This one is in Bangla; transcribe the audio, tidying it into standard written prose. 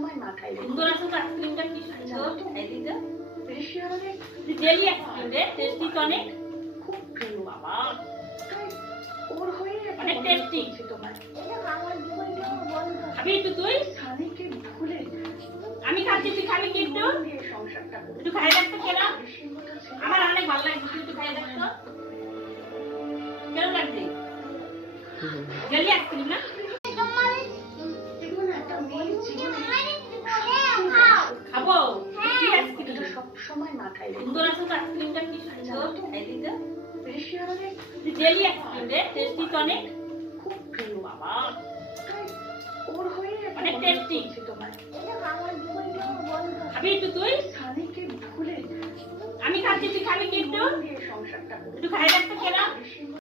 সবসময় মাথায় রেখো। সুন্দর আছে তো আইসক্রিমটা, কি সুন্দর খাই দিতে। ঋষি আমাদের জেলি আইসক্রিম রে, টেস্টি তো অনেক। খুব প্রিয়। বাবা তাই ওর হয়ে একটা অনেক অনুরোধ টেস্টি। করছি তোমার। আমার জীবনটা বন্ধ। খাবি একটু তুই? স্বামীকে ভুলে আমি খাচ্ছি, তুই খাবি কি একটু? মন দিয়ে সংসারটা করো। একটু খাই দেখতো কেন? ঋষির মতো ছেলে আমার অনেক ভালো লাগছে, তুই একটু খাই দেখতো কেন লাগছে? জেলি আইসক্রিম না? দেখুন একটা মেয়ের জীবনে খাবো কি আইসক্রিম? এটা সবসময় মাথায় রেখো। সুন্দর আছে তো আইসক্রিমটা, কি সুন্দর খাই দিতে। ঋষি আমাদের জেলি আইসক্রিম রে, টেস্টি তো অনেক। খুব প্রিয়। বাবা তাই ওর হয়ে একটা অনেক অনুরোধ টেস্টি। করছি তোমার। আমার জীবনটা বন্ধ। খাবি একটু তুই? স্বামীকে ভুলে আমি খাচ্ছি, তুই খাবি কি একটু? মন দিয়ে সংসারটা করো। একটু খাই দেখতো কেন? ঋষি